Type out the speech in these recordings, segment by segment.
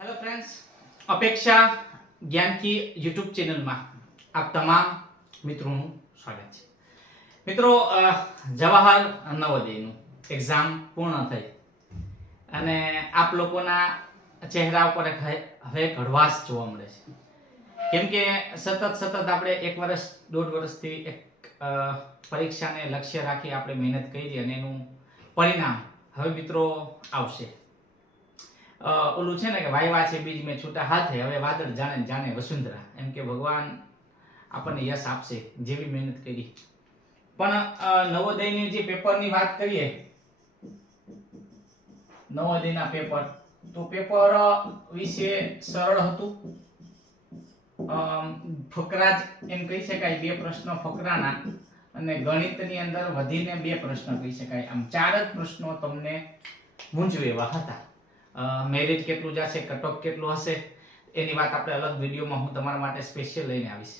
Hello friends, अपेक्षा ज्ञान की यूट्यूब चैनल में आप तमाम मित्रों स्वागत है। मित्रों, जवाहर नवोदयનું એક્ઝામ પૂર્ણ થઈ અને આપ લોકોના ચહેરા ઉપર હવે કડવાશ જોવા મળે છે, કેમ કે સતત આપણે એક વર્ષ દોઢ વર્ષથી એક પરીક્ષાને લક્ષ્ય રાખી આપણે મહેનત કરી અને એનું પરિણામ હવે મિત્રો આવશે। ઓલું છે ને કે વાયવા છે બીજ મેં છૂટા હાથે, હવે વાદળ જાણે જાણે વસુંધરા, એમ કે ભગવાન આપણને યશ આપશે જેવી મહેનત કરી। પણ નવોદયની જે પેપરની વાત કરીએ, નવોદયના પેપર, તો પેપર વિશે સરળ હતું। ફકરા જ એમ કહી શકાય, બે પ્રશ્ન ફકરાના, અને ગણિતની અંદર વધીને બે પ્રશ્ન કહી શકાય। આમ ચાર જ પ્રશ્નો તમને મૂંઝવે એવા હતા। મેરિટ કેટલું જશે, કટઓફ કેટલું હશે, એની વાત આપણે અલગ વિડીયોમાં હું તમારા માટે સ્પેશિયલ લઈને આવીશ।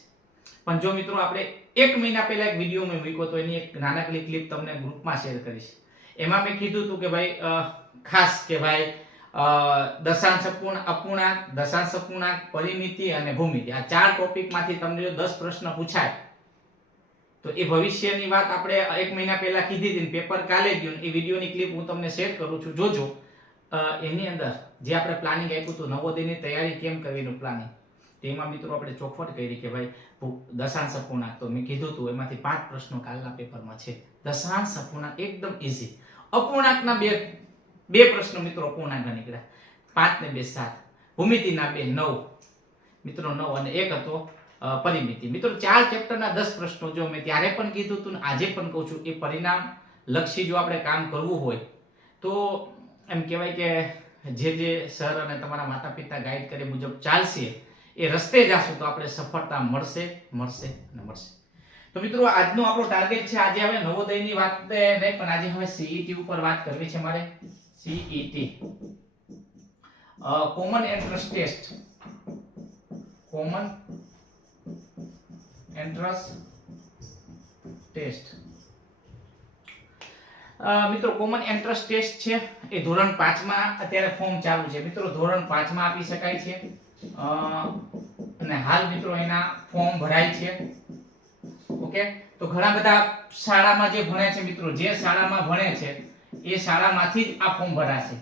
પણ જો મિત્રો આપણે એક મહિના પહેલા એક વિડીયો મેં મૂક્યો તો એની એક નાનકડી ક્લિપ તમને ગ્રુપમાં શેર કરીશ। એમાં મેં કીધું હતું કે ભાઈ ખાસ કે ભાઈ દશાંશ અપૂર્ણાંક, દશાંશ અપૂર્ણાંક, પરિમિતિ અને ભૂમિતિ, આ ચાર ટોપિકમાંથી તમને જો 10 પ્રશ્ન પૂછાય તો એ ભવિષ્યની વાત આપણે એક મહિના પહેલા કીધી હતી, પેપર કાલે ગયું, એ વિડીયોની ક્લિપ હું તમને શેર કરું છું, જોજો। એની અંદર જે આપણે પ્લાનિંગ આપ્યું હતું નવોદયની તૈયારી કેમ કરવીનું પ્લાનિંગ, તેમાં મિત્રો આપણે ચોખવટ કરી કે ભાઈ દશાંશ અપૂર્ણાંક તો મેં કીધું હતું એમાંથી 5 પ્રશ્નો કાલના પેપરમાં છે। દશાંશ અપૂર્ણાંક એકદમ ઈઝી, અપૂર્ણાંકના બે પ્રશ્નો મિત્રો અપૂર્ણાંકના નીકળ્યા, 5 ને 2 7, ભૂમિતિના 2 9 મિત્રો 9, અને એક હતો પરિમિતિ। મિત્રો 4 ચેપ્ટરના 10 પ્રશ્નો, જો મેં ત્યારે પણ કીધું હતું ને આજે પણ કહું છું, એ પરિણામ લક્ષી જો આપણે કામ કરવું હોય તો એમ કહેવાય કે જે સર અને તમારા માતા પિતા ગાઈડ કરે મુજબ ચાલશે, એ રસ્તે જાશું તો આપણે સફળતા મળશે અને મળશે। તો મિત્રો આજનો આપણો ટાર્ગેટ છે, આજે હવે નવોદયની વાત નહીં, પણ આજે હવે સીઈટી ઉપર વાત કરવી છે મારે। CET common entrance test, common entrance test. મિત્રો કોમન એન્ટ્રન્સ ટેસ્ટ છે એ ધોરણ 5 માં અત્યારે ફોર્મ ચાલુ છે। મિત્રો ધોરણ 5 માં આપી શકાય છે, અને હાલ મિત્રો એના ફોર્મ ભરાય છે। ઓકે, તો ઘણા બધા શાળામાં જે ભણે છે મિત્રો, જે શાળામાં ભણે છે એ શાળામાંથી જ આ ફોર્મ ભરાશે,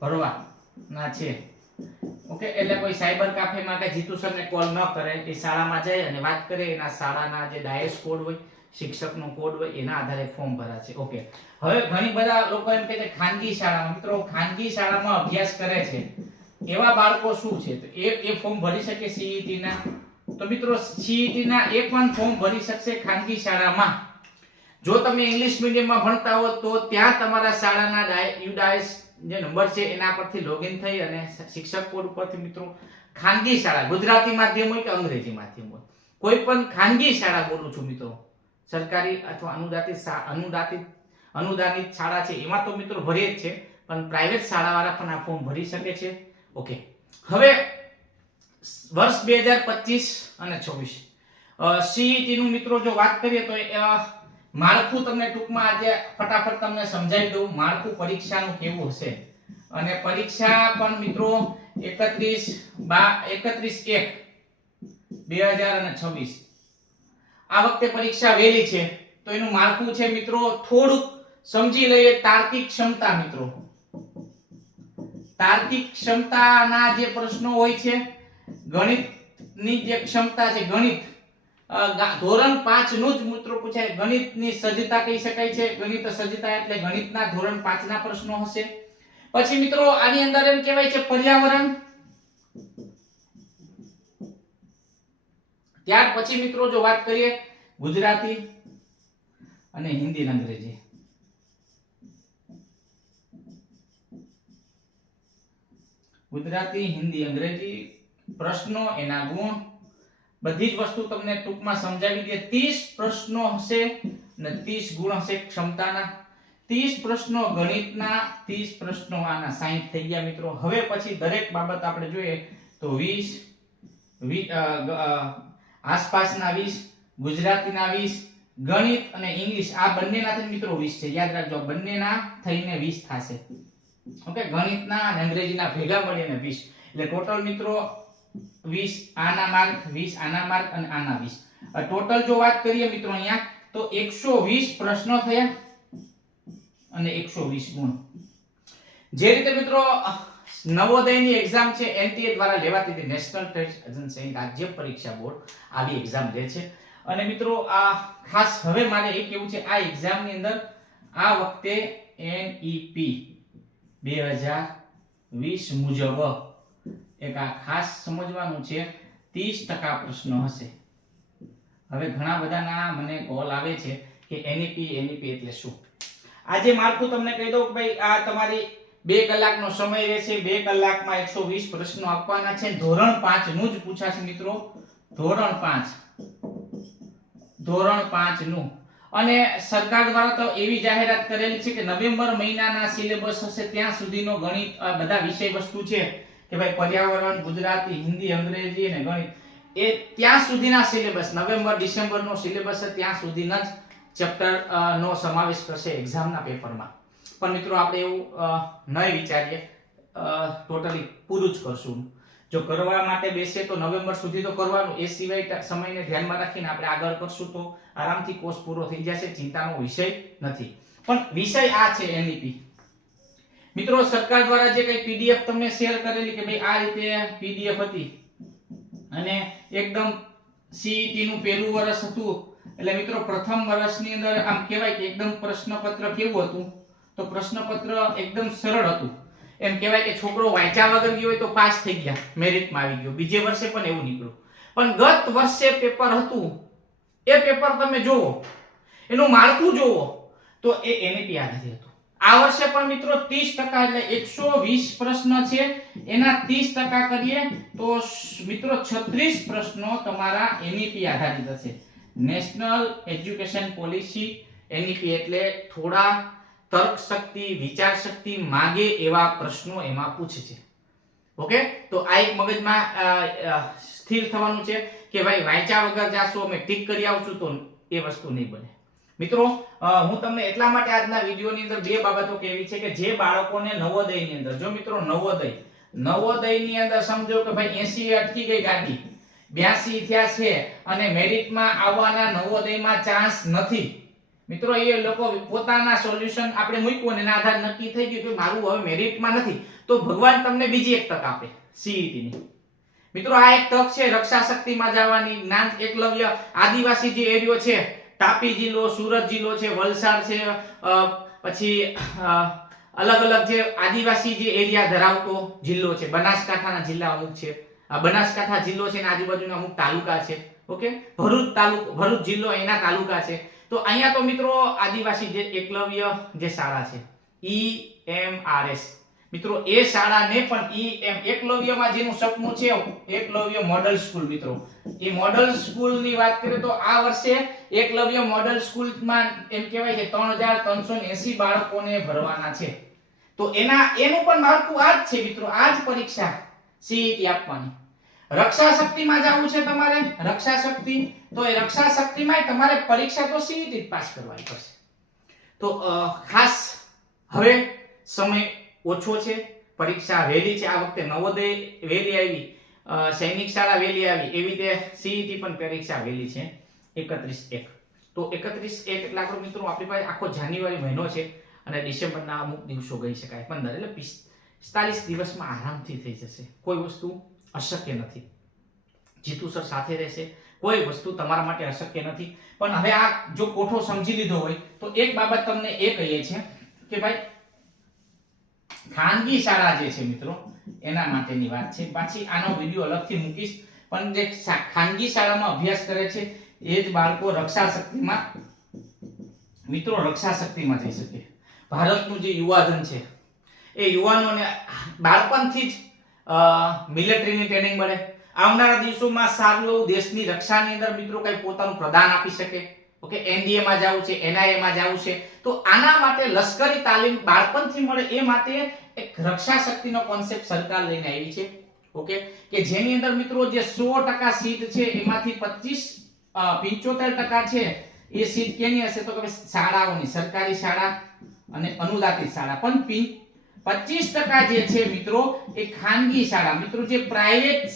ભરવાના છે। ઓકે, એટલે કોઈ સાયબર કાફેમાં કે જીતુ સરને કોલ ન કરે, એ શાળામાં જાય અને વાત કરે, એના શાળાના જે ડાયસ કોડ હોય, શિક્ષકનો કોડ હોય, એના આધારે ફોર્મ ભરાશે। ઓકે, હવે ઘણી બધા લોકો એમ કહે છે ખાનગી શાળામાં, મિત્રો ખાનગી શાળામાં અભ્યાસ કરે છે એવા બાળકો શું છે તો એ ફોર્મ ભરી શકે સીઈટી ના? તો મિત્રો સીઈટી ના એ પણ ફોર્મ ભરી શકશે ખાનગી શાળામાં। જો તમે ઇંગ્લિશ મીડિયમમાં ભણતા હો તો ત્યાં તમારા શાળાના યુડાયસ જે નંબર છે એના પરથી લોગિન થઈ અને શિક્ષક કોડ ઉપરથી મિત્રો ખાનગી શાળા, ગુજરાતી માધ્યમ હોય કે અંગ્રેજી માધ્યમ હોય, કોઈ પણ ખાનગી શાળા બોલું છું મિત્રો, સરકારી અથવા અનુદાનિત શાળા છે એમાં તો મિત્રો ભરીએ જ છે, પણ પ્રાઇવેટ શાળાવાળા પણ આ ફોર્મ ભરી શકે છે। ઓકે, હવે વર્ષ 2025 અને 26 સીઈટી નું મિત્રો જો વાત કરીએ તો માળખું તમને ટૂંકમાં આજે ફટાફટ તમને સમજાવી દઉં, માળખું પરીક્ષાનું કેવું હશે। અને પરીક્ષા પણ મિત્રો 31/1/2026 આ વખતે પરીક્ષા વહેલી છે, તો એનું માળખું છે મિત્રો થોડુંક સમજી લઈએ। તાર્કિક ક્ષમતા મિત્રો, તાર્કિક ક્ષમતાના જે પ્રશ્નો હોય છે, ગણિતની જે ક્ષમતા છે, ગણિત ધોરણ 5 નું જ મિત્રો પૂછાય, ગણિતની સજ્જતા કહી શકાય છે, ગણિત સજ્જતા એટલે ગણિતના ધોરણ 5 ના પ્રશ્નો હશે। પછી મિત્રો આની અંદર એમ કહેવાય છે પર્યાવરણ, ત્યાર પછી મિત્રો જો વાત કરીએ ગુજરાતી અને હિન્દી અને અંગ્રેજી। ગુજરાતી, હિન્દી, અંગ્રેજી પ્રશ્નો, એના ગુણ, બધી જ વસ્તુ તમને ટૂંકમાં સમજાવી દે। 30 પ્રશ્નો હશે અને 30 ગુણ હશે ક્ષમતાના, 30 પ્રશ્નો ગણિતના, 30 પ્રશ્નો આના 60 થઈ ગયા મિત્રો। હવે પછી દરેક બાબત આપણે જોઈએ તો 20 આસપાસના 20, ગુજરાતીના 20, ગણિત અને ઇંગ્લિશ આ બંનેના થઈને મિત્રો 20 છે, યાદ રાખજો, બંનેના થઈને 20 થશે। ઓકે, ગણિતના અને અંગ્રેજીના ભેગા મળીને 20, એટલે ટોટલ મિત્રો 20 આના માર્ક, 20 આના માર્ક અને આના 20, ટોટલ જો વાત કરીએ મિત્રો અહીંયા તો 120 પ્રશ્નો થયા અને 120 ગુણ. જે રીતે મિત્રો નવોદયની એક્ઝામ છે એનટીએ દ્વારા લેવાતી હતી, નેશનલ ટેસ્ટ એજન્સી રાજ્ય પરીક્ષા બોર્ડ આવી એક્ઝામ લે છે. અને મિત્રો આ ખાસ હવે મારે એ કેવું છે, આ એક્ઝામની અંદર આ વખતે એનઈપી 2020 મુજબ એક આ ખાસ સમજવાનું છે 30% પ્રશ્નો હશે. હવે ઘણા બધાના મને કોલ આવે છે કે એનઈપી એટલે શું. આજે માળખું તમને કહી દઉં કે ભાઈ આ તમારી 2 કલાકનો સમય રહેશે, 2 કલાકમાં 120 પ્રશ્નો આપવાના છે. ધોરણ 5 નું જ પૂછાશે મિત્રો, ધોરણ 5 નું. અને સરકાર દ્વારા તો એવી જાહેરાત કરેલી છે કે નવેમ્બર મહિનાના સિલેબસ હશે ત્યાં સુધીનો ગણિત બધા વિષય વસ્તુ છે કે ભાઈ પર્યાવરણ, ગુજરાતી, હિન્દી, અંગ્રેજી અને ગણિત, એ ત્યાં સુધીના સિલેબસ, નવેમ્બર ડિસેમ્બર નો સિલેબસ છે ત્યાં સુધીના જ ચેપ્ટર નો સમાવેશ કરશે એક્ઝામના પેપરમાં. પણ મિત્રો આપણે એવું નહીં વિચારીએ, ટોટલી પૂરું જ કરશું. જો કરવા માટે બેસીએ તો નવેમ્બર સુધી તો કરવાનું, એ સિવાય સમયને ધ્યાનમાં રાખીને આપણે આગળ કરશું તો આરામથી કોર્સ પૂરો થઈ જશે, ચિંતાનો વિષય નથી. પણ વિષય આ છે એનઈપી. મિત્રો સરકાર દ્વારા જે કઈ પીડીએફ તમને શેર કરેલી કે ભાઈ આ રીતે પીડીએફ હતી અને એકદમ સીઈટી નું પહેલું વર્ષ હતું, એટલે મિત્રો પ્રથમ વર્ષની અંદર આમ કહેવાય કે એકદમ પ્રશ્નપત્ર કેવું હતું, તો પ્રશ્નપત્ર એકદમ સરળ હતું. એમ કહેવાય કે છોકરો વાંચ્યા વગર ગયો હોય તો પાસ થઈ ગયા, મેરિટમાં આવી ગયો. બીજે વર્ષે પણ એવું નીકળ્યું. પણ ગત વર્ષે પેપર હતું, એ પેપર તમે જોવો, એનું માળખું જોવો તો એ એનઈપી આધારિત હતું. આ વર્ષે પણ મિત્રો 30% એટલે 120 પ્રશ્ન છે, એના 30% કરીએ તો મિત્રો 36 પ્રશ્નો તમારા એનઈપી આધારિત હશે. નેશનલ એજ્યુકેશન પોલિસી એનઈપી એટલે થોડા તર્ક શક્તિ, વિચાર શક્તિ માગે એવા પ્રશ્નો એમાં પૂછે છે. ઓકે, તો આ એક મગજમાં સ્થિર થવાનું છે કે ભાઈ વાંચ્યા વગર જાશો અમે ટીક કરી આવશું તો એ વસ્તુ નહીં બને. મિત્રો હું તમને એટલા માટે આજના વિડીયોની અંદર 2 બાબતો કહેવી છે કે જે બાળકોને નવોદયની અંદર, જો મિત્રો નવોદયની અંદર સમજો કે ભાઈ 80 અટકી ગઈ ગાડી, 82 થયા છે અને મેરિટમાં આવવાના નવોદયમાં ચાન્સ નથી. મિત્રો એ લોકો પોતાના સોલ્યુશન આપણે મૂક્યું અને એના આધાર નક્કી થઈ ગયું કે મારું હવે મેરિટમાં નથી, તો ભગવાન તમને બીજી એક તક આપે સીઈટી ની. મિત્રો આ એક તક છે રક્ષા શક્તિમાં જવાની, જ્ઞાન એકલવ્ય, આદિવાસી જે એરિયો છે, તાપી જિલ્લો, સુરત જિલ્લો છે, વલસાડ છે, પછી અલગ અલગ જે આદિવાસી જે એરિયા ધરાવતો જિલ્લો છે, બનાસકાંઠાના જિલ્લા અમુક છે, બનાસકાંઠા જિલ્લો છે અને આજુબાજુના અમુક તાલુકા છે. ઓકે, ભરૂચ જિલ્લો એના તાલુકા છે. તો અહીંયા તો મિત્રો આદિવાસી જે એકલવ્ય જે શાળા છે EMRS, મિત્રો એ શાળાને પણ એકલવ્યમાં જેનું સપનું છે એકલવ્ય મોડલ સ્કૂલ, મિત્રો એ મોડલ સ્કૂલની વાત કરીએ તો આ વર્ષે એકલવ્ય મોડલ સ્કૂલમાં એમ કહેવાય કે 3380 બાળકોને ભરવાના છે. તો એનું પણ માળખું આ જ છે મિત્રો, આ જ પરીક્ષા સીઈટી આપવાની. રક્ષા શક્તિમાં જવું છે તમારે, રક્ષા શક્તિ, તો એ રક્ષા શક્તિમાં તમારે પરીક્ષા તો સીઈટી પાસ કરવાની પડશે. તો ખાસ હવે સમય ઓછો છે, પરીક્ષા વહેલી છે. આ વખતે નવોદય વહેલી આવી, સૈનિક શાળા વહેલી આવી, એવી રીતે સીઈટી પણ પરીક્ષા વહેલી છે 31/1. તો 31/1 એટલે આપણો મિત્રો આપણી પાસે આખો જાન્યુઆરી મહિનો છે અને ડિસેમ્બરના અમુક દિવસો ગઈ શકાય 15, એટલે 45 દિવસમાં આરામથી થઈ જશે. કોઈ વસ્તુ અશક્ય નથી. જીતુ સર સાથે રહેશે, કોઈ વસ્તુ તમારા માટે અશક્ય નથી. પણ હવે આ જો કોઠો સમજી લીધો હોય તો એક બાબત તમને એ કહીએ છે કે ભાઈ ખાનગી શાળા જે છે મિત્રો એના માટેની વાત છે. પાછી આનો વિડિયો અલગથી મૂકીશ. પણ જે ખાનગી શાળામાં અભ્યાસ કરે છે એ જ બાળકો રક્ષા શક્તિમાં, મિત્રો રક્ષા શક્તિમાં જઈ શકે. ભારતનું જે યુવાધન છે એ યુવાનોને બાળપણથી જ મિલિટરીની ટ્રેનિંગ મળે, આવનારા દિવસોમાં સારું દેશની રક્ષાની અંદર મિત્રો કઈ પોતાનું પ્રદાન આપી શકે. ઓકે, એનડીએ માં જવું છે, એનઆઈએ માં જવું છે, તો આના માટે લશ્કરી તાલીમ બાળપણથી મળે એ માટે એક રક્ષા શક્તિનો કોન્સેપ્ટ સરકાર લઈને આવી છે. ઓકે, કે જેની અંદર મિત્રો જે 100% સીટ છે એમાંથી 75% છે એ સીટ કેની હશે તો કે શાળાઓની, સરકારી શાળા અને અનુદાનિત શાળા. પણ 25% જે છે મિત્રો એ ખાનગી શાળા, મિત્રો જે પ્રાઇવેટ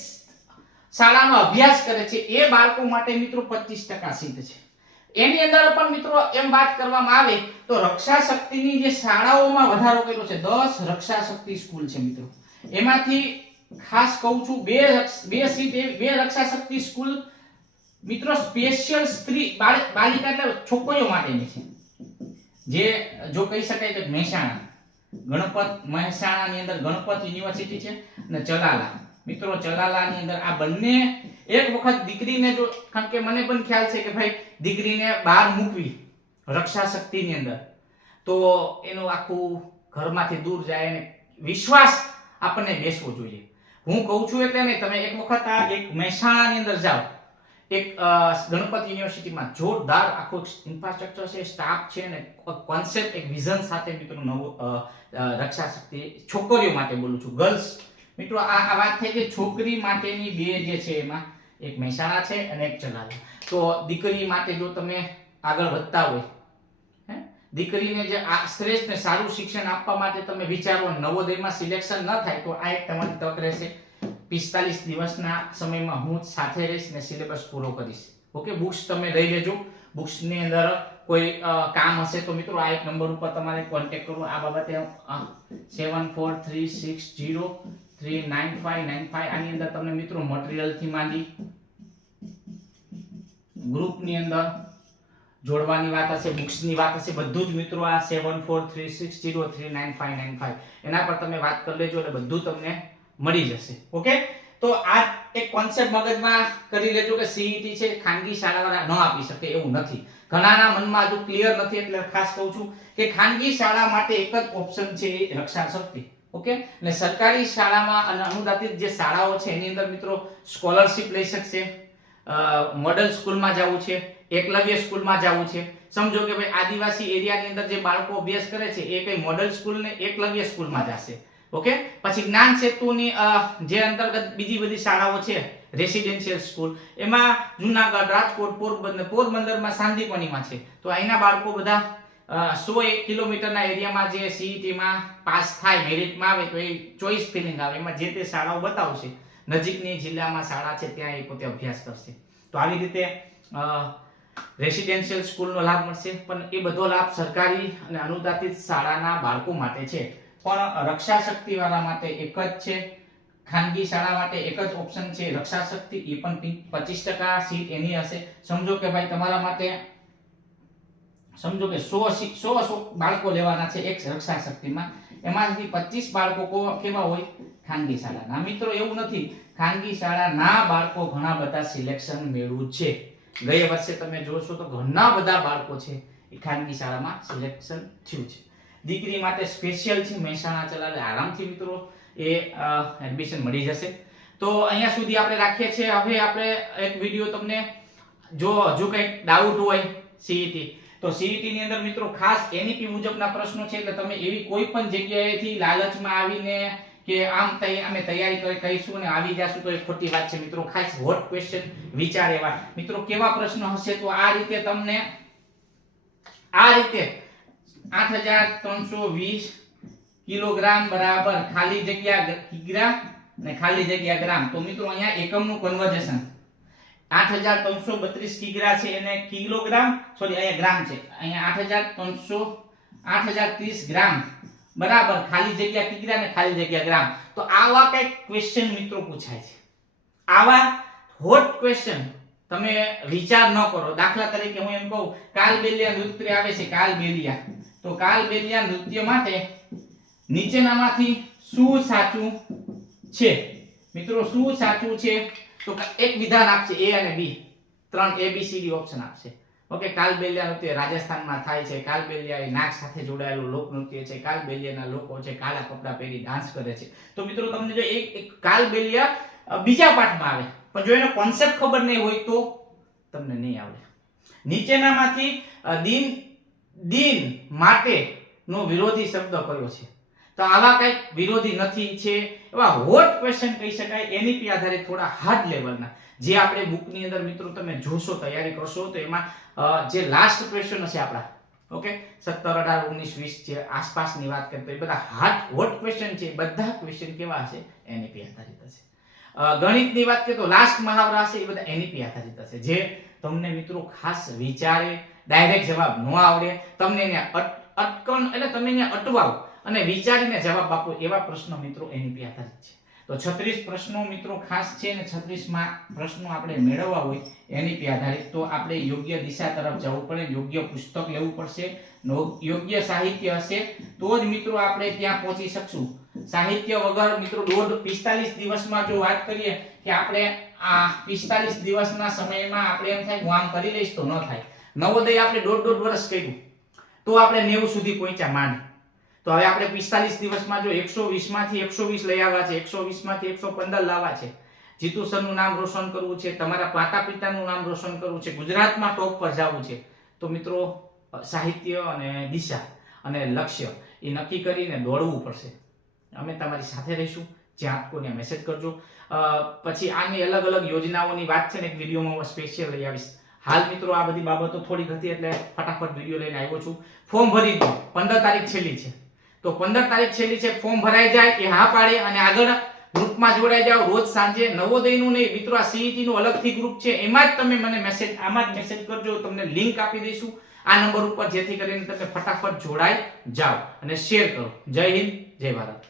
શાળામાં અભ્યાસ કરે છે એ બાળકો માટે મિત્રો 25% સીટ છે. એની અંદર પણ મિત્રો એમ વાત કરવામાં આવે તો રક્ષા શક્તિની જે શાળાઓમાં વધારો કર્યો છે. 10 રક્ષા શક્તિ સ્કૂલ છે મિત્રો. એમાંથી ખાસ કહું છું બે સીટ બે રક્ષા શક્તિ સ્કૂલ મિત્રો સ્પેશિયલ સ્ત્રી બાલિકા એટલે છોકરીઓ માટેની છે. જે જો કહી શકાય તો મહેસાણાની અંદર ગણપત યુનિવર્સિટી છે અને ચલાલા. મિત્રો ચલાલાની અંદર આ બંને એક વખત દીકરીને જો, કારણ કે મને પણ ખ્યાલ છે કે ભાઈ દીકરીને બહાર મૂકવી રક્ષા શક્તિની અંદર તો એનું આખું ઘરમાંથી દૂર જાય અને વિશ્વાસ આપણને બેસવો જોઈએ. હું કહું છું એટલે નહીં, તમે એક વખત આ એક મહેસાણાની અંદર જાઓ, એક ગણપત યુનિવર્સિટીમાં જોરદાર આખું ઇન્ફ્રાસ્ટ્રક્ચર છે, સ્ટાફ છે અને કોન્સેપ્ટ એક વિઝન સાથે મિત્રો નવું રક્ષા શક્તિ છોકરીઓ માટે બોલું છું, ગર્લ્સ. મિત્રો આ વાત થઈ કે છોકરી માટેની બે જે છે એમાં એક મહેસાણા છે અને એક ચલાલા. તો દીકરી માટે જો તમે આગળ વધતા હોય, દીકરીને જે શ્રેષ્ઠ ને સારું શિક્ષણ આપવા માટે તમે વિચારો, નવોદયમાં સિલેક્શન ન થાય તો આ એક તમારી તક રહેશે. 45 દિવસના સમયમાં હું સાથે રહીશ ને સિલેબસ પૂરો કરીશ. ઓકે, બુક્સ તમે લઈ લેજો. બુક્સની અંદર કોઈ કામ હશે તો મિત્રો આ એક નંબર ઉપર તમારે કોન્ટેક્ટ કરવો આ બાબતે. 7436039595 આની અંદર તમને મિત્રો મટીરીયલ થી માંડી ગ્રુપની અંદર જોડવાની વાત હશે, બુક્સની વાત હશે, બધું જ મિત્રો આ 7436039595 એના પર તમે વાત કરી લેજો એટલે બધું તમને મળી જશે. ઓકે, તો આ એક કોન્સેપ્ટ મગજમાં કરી લેજો કે સીઈટી છે ખાનગી શાળાવાળા ન આપી શકે એવું નથી. ઘણાના મનમાં હજુ ક્લિયર નથી એટલે ખાસ કહું છું કે ખાનગી શાળા માટે એક જ ઓપ્શન છે રક્ષા શક્તિ. ઓકે, અને સરકારી શાળામાં અને અનુદાનિત જે શાળાઓ છે એની અંદર મિત્રો સ્કોલરશિપ લઈ શકશે, મોડલ સ્કૂલમાં જવું છે, એકલવ્ય સ્કૂલમાં જવું છે. સમજો કે ભાઈ આદિવાસી એરિયાની અંદર જે બાળકો અભ્યાસ કરે છે એ કઈ મોડલ સ્કૂલ ને એકલવ્ય સ્કૂલમાં જશે. ઓકે, પછી જ્ઞાન સેતુની જે અંતર્ગત બીજી બધી શાળાઓ છે રેસિડેન્શિયલ સ્કૂલ, એમાં જુનાગઢ, રાજકોટ, પોરબંદરમાં સાંદીપનીમાં છે. તો અહીંના બાળકો બધા 100 કિલોમીટરના એરિયામાં જે સીઈટીમાં પાસ થાય, મેરિટમાં આવે તો એ ચોઈસ ફિલિંગ આવે, એમાં જે તે શાળાઓ બતાવશે, નજીકની જિલ્લામાં શાળા છે ત્યાં એ પોતે અભ્યાસ કરશે. તો આવી રીતે રેસિડેન્શિયલ સ્કૂલનો લાભ મળશે. પણ એ બધો લાભ સરકારી અને અનુદાનિત શાળાના બાળકો માટે છે. પણ રક્ષા શક્તિ વાળા માટે એક જ છે, ખાનગી શાળા માટે એક જ ઓપ્શન છે રક્ષા શક્તિ. એ પણ 25% સીટ એની હશે. સમજો કે ભાઈ તમારા માટે સમજો કે 100 બાળકો લેવાના છે એક રક્ષા શક્તિમાં, એમાંથી 25 બાળકો કેવા હોય ખાનગી શાળાના. મિત્રો એવું નથી, ખાનગી શાળાના બાળકો ઘણા બધા સિલેક્શન મેળવ્યું છે. ગયા વર્ષે તમે જોશો તો ઘણા બધા બાળકો છે એ ખાનગી શાળામાં સિલેક્શન થયું છે. દીકરી માટે સ્પેશિયલ છે મહેસાણા ચલાલે, આરામથી મિત્રો એ એડમિશન મળી જશે. તો અહીંયા સુધી આપણે રાખીએ છીએ. હવે આપણે એક વિડિયો તમને જો હજુ કંઈક ડાઉટ હોય સીઈટી તો સીઈટી ની અંદર મિત્રો ખાસ એનઈપી મુજબના પ્રશ્નો છે એટલે તમે એવી કોઈ પણ જગ્યાએથી લાલચમાં આવીને કે અમે તૈયારી કરી કહીશું ને આવી જાશું તો એ ખોટી વાત છે મિત્રો. ખાસ હોટ ક્વેશ્ચન વિચારેવા મિત્રો કેવા પ્રશ્ન હશે તો આ રીતે તમને 8320 કિલોગ્રામ બરાબર ખાલી જગ્યા કિગ્રા અને ખાલી જગ્યા ગ્રામ. તો મિત્રો અહીંયા એકમનું કન્વર્ઝન 8332 કિગ્રા છે એને કિલોગ્રામ, સોરી અહીંયા ગ્રામ છે, અહીંયા 8030 ગ્રામ બરાબર ખાલી જગ્યા કિગ્રા અને ખાલી જગ્યા ગ્રામ. તો આવા કઈ ક્વેશ્ચન મિત્રો પૂછાય છે. આવા હોટ ક્વેશ્ચન તમે વિચાર ન કરો. દાખલા તરીકે હું એમ કહું કાલબેલિયા નૃત્ય આવે છે, કાલબેલિયા. તો કાલબેલિયા નૃત્ય માટે નીચેનામાંથી શું સાચું છે મિત્રો? શું સાચું છે? તો એક વિધાન આપશે A અને B, 3 ABCD ઓપ્શન આપશે. ઓકે, કાલબેલિયા નૃત્ય રાજસ્થાનમાં થાય છે. કાલબેલિયા એ નાચ સાથે જોડાયેલું લોકનૃત્ય છે. કાલબેલિયાના લોકો છે કાળા કપડા પહેરી ડાન્સ કરે છે. તો મિત્રો તમને જો એક કાલબેલિયા બીજા પાઠમાં આવે પણ જો એનો કોન્સેપ્ટ ખબર નહીં હોય તો તમને નહીં આવડે. નીચેનામાંથી દિન માટે નો વિરોધી શબ્દ કયો છે? તો આવા કઈ વિરોધી નથી છે એવા હોટ ક્વેશ્ચન કહી શકાય એનઈપી આધારિત થોડા હાર્ડ લેવલના જે આપણે બુકની અંદર મિત્રો તમે જોશો, તૈયારી કરશો તો એમાં જે લાસ્ટ ક્વેશ્ચન હશે આપણા, ઓકે 17, 18, 19, 20 જે આસપાસની વાત કરીએ તો એ બધા હોટ ક્વેશ્ચન છે, બધા ક્વેશ્ચન કેવા હશે એનઈપી આધારિત હશે. ગણિતની વાત કરીએ તો લાસ્ટ મહાવરા હશે એ બધા એનઈપી આધારિત હશે, જે તમને મિત્રો ખાસ વિચારે ડાયરેક્ટ જવાબ ન આવડે, તમને એને અટકણ એટલે તમે એને અટવાવો અને વિચારીને જવાબ આપો એવા પ્રશ્નો મિત્રો એનઈપી આધારિત છે. તો 36 પ્રશ્નો મિત્રો ખાસ છે ને 36 પ્રશ્નો આપણે મેળવવા હોય એનઈપી આધારિત તો આપણે યોગ્ય દિશા તરફ જવું પડે, યોગ્ય પુસ્તક લેવું પડશે, યોગ્ય સાહિત્ય હશે તો જ મિત્રો આપણે ત્યાં પહોંચી શકશું. સાહિત્ય વગર મિત્રો 45 દિવસમાં જો વાત કરીએ કે આપણે આ 45 દિવસના સમયમાં આપણે એમ થાય હું આમ કરી લઈશ તો ન થાય. નવોદય આપણે 1.5 વર્ષ કર્યું તો આપણે 90 સુધી પહોંચ્યા માંડ. તો હવે આપણે 45 દિવસમાં જો 120 માંથી 120 લઈ આવ્યા છે, 120 માંથી 115 લાવવા છે, જીતુ સરનું નામ રોશન કરવું છે, તમારા માતા પિતાનું નામ રોશન કરવું છે, ગુજરાતમાં ટોપ પર જવું છે, તો મિત્રો સાહિત્ય અને દિશા અને લક્ષ્ય એ નક્કી કરીને દોડવું પડશે. અમે તમારી સાથે રહીશું, જ્યાં આપકોને મેસેજ કરજો. પછી આની અલગ અલગ યોજનાઓની વાત છે ને એક વિડીયોમાં સ્પેશિયલ લઈ આવીશ. હાલ મિત્રો આ બધી બાબતો થોડી હતી એટલે ફટાફટ વિડીયો લઈને આવ્યો છું. ફોર્મ ભરી દો, 15 તારીખ છેલ્લી છે, તો 15 તારીખ છેલ્લી છે, ફોર્મ ભરાઈ જાય એ હા પાડે અને આગળ ગ્રુપમાં જોડાઈ જાઓ. રોજ સાંજે નવોદયનું નહીં મિત્રો, આ સીઈટી નું અલગથી ગ્રુપ છે, એમાં જ તમે મને મેસેજ આમાં જ મેસેજ કરજો, તમને લિંક આપી દઈશું આ નંબર ઉપર, જેથી કરીને તમે ફટાફટ જોડાઈ જાઓ અને શેર કરો. જય હિન્દ, જય ભારત.